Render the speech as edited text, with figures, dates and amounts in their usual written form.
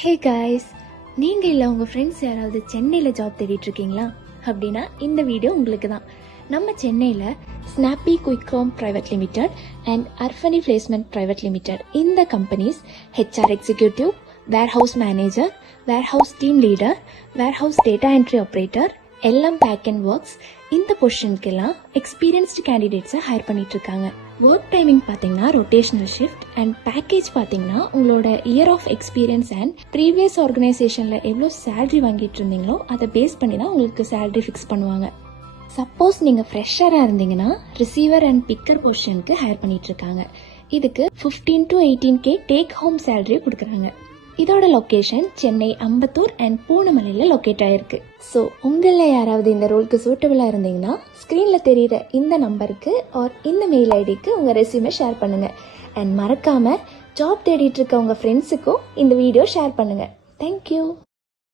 Hey guys, நீங்கள் இல்லை உங்கள் ஃப்ரெண்ட்ஸ் யாராவது சென்னையில் ஜாப் தேடிட்டு இருக்கீங்களா? அப்படின்னா இந்த வீடியோ உங்களுக்கு தான். நம்ம சென்னையில் ஸ்னாப்பி குயிக்காம் பிரைவேட் லிமிடெட் அண்ட் அர்ஃபனி பிளேஸ்மெண்ட் பிரைவேட் லிமிடெட் இந்த companies HR executive, warehouse manager, warehouse team leader, warehouse data entry operator, எல்லாம் பேக் அண்ட் ஒர்க்ஸ் இந்த பொசிஷனுக்கெல்லாம் எக்ஸ்பீரியன்ஸ்டு கேண்டிடேட்ஸை ஹையர் பண்ணிட்டு இருக்காங்க. ஒர்க் டைமிங் பார்த்தீங்கன்னா ரொட்டேஷனல் ஷிஃப்ட் அண்ட் பேக்கேஜ் பார்த்தீங்கன்னா உங்களோட year of experience and previous ஆர்கனைசேஷனில் எவ்வளோ சேலரி வாங்கிட்டு இருந்தீங்களோ அதை பேஸ் பண்ணி தான் உங்களுக்கு சேலரி ஃபிக்ஸ் பண்ணுவாங்க. சப்போஸ் நீங்கள் ஃப்ரெஷராக இருந்தீங்கன்னா ரிசீவர் அண்ட் பிக்கர் பொசிஷனுக்கு ஹையர் பண்ணிட்டு இருக்காங்க. இதுக்கு 15 to 18K take home salary கொடுக்குறாங்க. இதோட லொக்கேஷன் சென்னை அம்பத்தூர் அண்ட் பூனமலையில் லொக்கேட் ஆயிருக்கு. ஸோ உங்களில் யாராவது இந்த ரோலுக்கு சூட்டபிளாக இருந்தீங்கன்னா ஸ்க்ரீனில் தெரிகிற இந்த நம்பருக்கு ஆர் இந்த மெயில் ஐடிக்கு உங்கள் ரெஸ்யூமை ஷேர் பண்ணுங்கள். அண்ட் மறக்காமல் ஜாப் தேடிட்டு இருக்க உங்கள் ஃப்ரெண்ட்ஸுக்கும் இந்த வீடியோ ஷேர் பண்ணுங்கள். தேங்க்யூ.